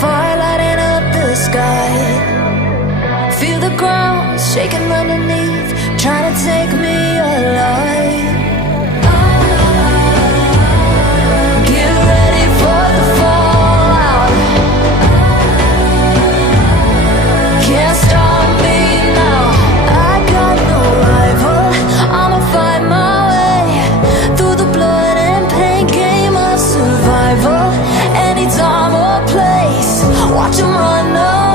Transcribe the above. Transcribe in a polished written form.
fire lighting up the sky. Feel the ground shaking underneath, trying to take me alive. Get ready for the fallout. Can't stop me now. I got no rival. I'ma find my way through the blood and pain, game of survival. Any time or place, watch 'em run away.